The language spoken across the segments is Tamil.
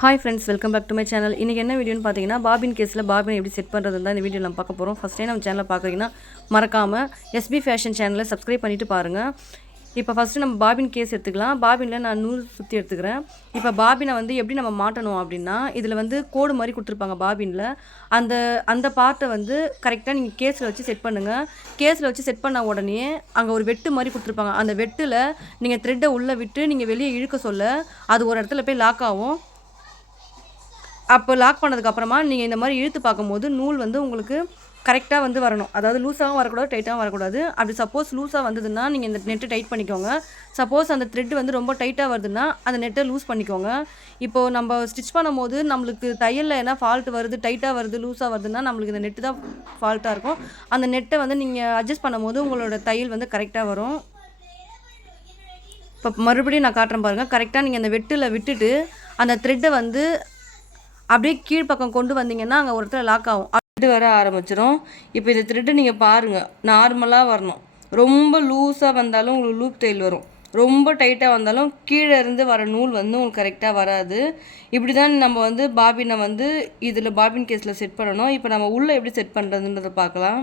Hi friends welcome back to my channel இன்றைக்கி என்ன வீடியோன்னு பார்த்தீங்கன்னா பாபின் கேஸில் பாபின் எப்படி செட் பண்ணுறது தான் இந்த வீடியோ நம்ம பார்க்க போகிறோம் ஃபஸ்ட் டைம் நம்ம சேனலை பார்க்குறீங்கன்னா மறக்காமல் எஸ்பி ஃபேஷன் சேனலை சப்ஸ்கிரைப் பண்ணிவிட்டு பாருங்கள் இப்போ ஃபஸ்ட்டு நம்ம பாபின் கேஸ் எடுத்துக்கலாம். பாபினில் நான் நூல் சுற்றி எடுத்துக்கிறேன். இப்போ பாபினை வந்து எப்படி நம்ம மாட்டணும் அப்படின்னா இதில் வந்து கோடு மாதிரி கொடுத்துருப்பாங்க பாபினில். அந்த அந்த பார்ட்டை வந்து கரெக்டாக நீங்கள் கேஸில் வச்சு செட் பண்ணுங்கள் கேஸில் வச்சு செட் பண்ண உடனே அங்கே ஒரு வெட்டு மாதிரி கொடுத்துருப்பாங்க. அந்த வெட்டில் நீங்கள் த்ரெட்டை உள்ளே விட்டு நீங்கள் வெளியே இழுக்க சொல்ல அது ஒரு இடத்துல போய் லாக் ஆகும். அப்போ லாக் பண்ணதுக்கப்புறமா நீங்கள் இந்த மாதிரி இழுத்து பார்க்கும்போது நூல் வந்து உங்களுக்கு கரெக்டாக வந்து வரணும். அதாவது லூஸாகவும் வரக்கூடாது டைட்டாகவும் வரக்கூடாது. அப்படி சப்போஸ் லூஸாக வந்ததுன்னா நீங்கள் இந்த நெட்டை டைட் பண்ணிக்கோங்க. சப்போஸ் அந்த த்ரெட் வந்து ரொம்ப டைட்டாக வருதுன்னா அந்த நெட்டை லூஸ் பண்ணிக்கோங்க. இப்போது நம்ம ஸ்டிச் பண்ணும்போது நம்மளுக்கு தையலில் என்ன ஃபால்ட் வருது டைட்டாக வருது லூஸாக வருதுன்னா நம்மளுக்கு இந்த நெட்டு தான் ஃபால்ட்டாக இருக்கும். அந்த நெட்டை வந்து நீங்கள் அட்ஜஸ்ட் பண்ணும்போது உங்களோட தையல் வந்து கரெக்டாக வரும். இப்போ மறுபடியும் நான் காட்டுறேன் பாருங்கள் கரெக்டாக நீங்கள் அந்த வெட்டில் விட்டுட்டு அந்த த்ரெட்டை வந்து அப்படியே கீழ்ப்பக்கம் கொண்டு வந்தீங்கன்னா அங்கே ஒரு இடத்துல லாக் ஆகும். த்ரெட்டு வர ஆரம்பிச்சிடும் இப்போ இந்த த்ரெட்டு நீங்கள் பாருங்கள் நார்மலாக வரணும். ரொம்ப லூஸாக வந்தாலும் உங்களுக்கு லூப் தையல் வரும். ரொம்ப டைட்டாக வந்தாலும் கீழே இருந்து வர நூல் வந்து உங்களுக்கு கரெக்டாக வராது. இப்படி தான் நம்ம வந்து பாபினை வந்து இதில் பாபின் கேஸில் செட் பண்ணணும். இப்போ நம்ம உள்ளே எப்படி செட் பண்ணுறதுன்றதை பார்க்கலாம்.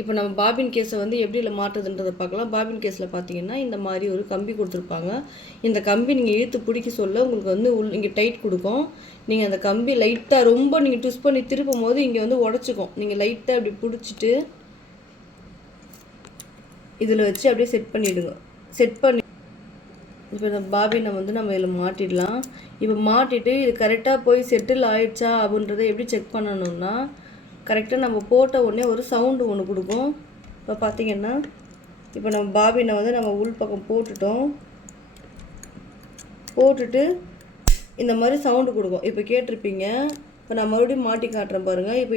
இப்போ நம்ம பாபின் கேஸை வந்து எப்படி இல்லை மாற்றுதுன்றதை பார்க்கலாம். பாபின் கேஸில் பார்த்தீங்கன்னா இந்த மாதிரி ஒரு கம்பி கொடுத்துருப்பாங்க. இந்த கம்பி நீங்கள் இழுத்து பிடிக்க சொல்ல உங்களுக்கு வந்து உள் இங்கே டைட் கொடுக்கும். நீங்கள் அந்த கம்பி லைட்டாக ரொம்ப நீங்கள் ட்விஸ்ட் பண்ணி திருப்பும் போது இங்கே வந்து உடச்சிக்கும். நீங்கள் லைட்டாக அப்படி பிடிச்சிட்டு இதில் வச்சு அப்படியே செட் பண்ணிவிடுங்க செட் பண்ணி இப்போ இந்த பாபினை வந்து நம்ம இதில் மாட்டிடலாம். இப்போ மாட்டிட்டு இது கரெக்டாக போய் செட்டில் ஆயிடுச்சா அப்படின்றத எப்படி செக் பண்ணணும்னா கரெக்டாக நம்ம போட்ட உடனே ஒரு சவுண்டு ஒன்று கொடுக்கும். இப்போ பார்த்தீங்கன்னா இப்போ நம்ம பாபினை வந்து நம்ம உள் பக்கம் போட்டுட்டோம். போட்டுட்டு இந்த மாதிரி சவுண்டு கொடுக்கும். இப்போ கேட்டிருப்பீங்க. இப்போ நான் மறுபடியும் மாட்டி காட்டுறேன் பாருங்கள் இப்போ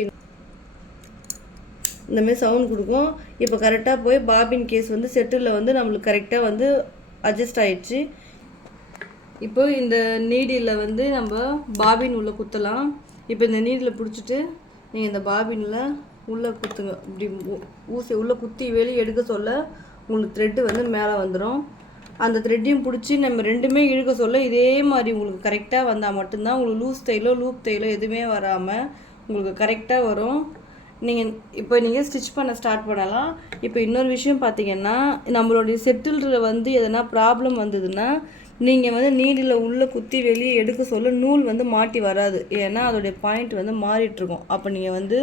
இந்த மாதிரி சவுண்ட் கொடுக்கும். இப்போ கரெக்டாக போய் பாபின் கேஸ் வந்து செட்டில் வந்து நம்மளுக்கு கரெக்டாக வந்து அட்ஜஸ்ட் ஆயிடுச்சு. இப்போ இந்த நீடியில் வந்து நம்ம பாபின் உள்ளே குத்தலாம். இப்போ இந்த நீடில் பிடிச்சிட்டு நீங்கள் இந்த பாபினில் உள்ளே குத்துங்க. இப்படி ஊசி உள்ளே குத்தி வெளியே எடுக்க சொல்ல உங்களுக்கு த்ரெட்டு வந்து மேலே வந்துடும் அந்த த்ரெட்டையும் பிடிச்சி நம்ம ரெண்டுமே இழுக்க சொல்ல இதே மாதிரி உங்களுக்கு கரெக்டாக வந்தால் மட்டும்தான் உங்களுக்கு லூஸ் தைலோ லூப் தைலோ எதுவுமே வராமல் உங்களுக்கு கரெக்டாக வரும். நீங்கள் இப்போ நீங்கள் ஸ்டிச் பண்ண ஸ்டார்ட் பண்ணலாம். இப்போ இன்னொரு விஷயம் பார்த்தீங்கன்னா நம்மளுடைய செட்டிலில் வந்து எதனா ப்ராப்ளம் வந்ததுன்னா நீங்கள் வந்து நீடில் உள்ளே குத்தி வெளியே எடுக்க சொல்ல நூல் வந்து மாட்டி வராது. ஏன்னா அதோடைய பாயிண்ட் வந்து மாறிட்டுருக்கும். அப்போ நீங்கள் வந்து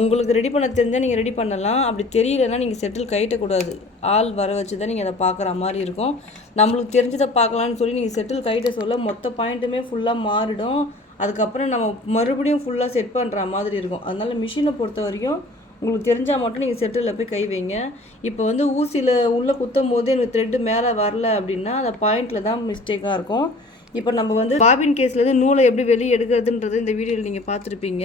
உங்களுக்கு ரெடி பண்ண தெரிஞ்சால் நீங்கள் ரெடி பண்ணலாம். அப்படி தெரியலன்னா நீங்கள் செட்டில் கைட்டக்கூடாது ஆள் வர வச்சு தான் நீங்கள் அதை பார்க்குற மாதிரி இருக்கும். நம்மளுக்கு தெரிஞ்சதை பார்க்கலான்னு சொல்லி நீங்கள் செட்டில் கைட்ட சொல்ல மொத்த பாயிண்ட்டுமே ஃபுல்லாக மாறிடும். அதுக்கப்புறம் நம்ம மறுபடியும் ஃபுல்லாக செட் பண்ணுற மாதிரி இருக்கும். அதனால் மிஷினை பொறுத்த வரைக்கும் உங்களுக்கு தெரிஞ்சால் மட்டும் நீங்கள் செட்டில் போய் கை வைங்க. இப்போ வந்து ஊசியில் உள்ளே குத்தும் போது எனக்கு த்ரெட்டு மேலே வரல அப்படின்னா அந்த பாயிண்டில் தான் மிஸ்டேக்காக இருக்கும். இப்போ நம்ம வந்து பாபின் கேஸ்லேருந்து நூலை எப்படி வெளியே எடுக்கிறதுன்றது இந்த வீடியோவில் நீங்கள் பார்த்துருப்பீங்க.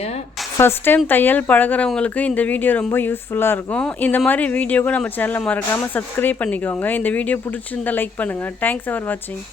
ஃபஸ்ட் டைம் தையல் பழகிறவங்களுக்கு இந்த வீடியோ ரொம்ப யூஸ்ஃபுல்லாக இருக்கும். இந்த மாதிரி வீடியோக்கும் நம்ம சேனலை மறக்காமல் சப்ஸ்கிரைப் பண்ணிக்கோங்க. இந்த வீடியோ பிடிச்சிருந்தா லைக் பண்ணுங்கள் தேங்க்ஸ் ஃபார் வாட்சிங்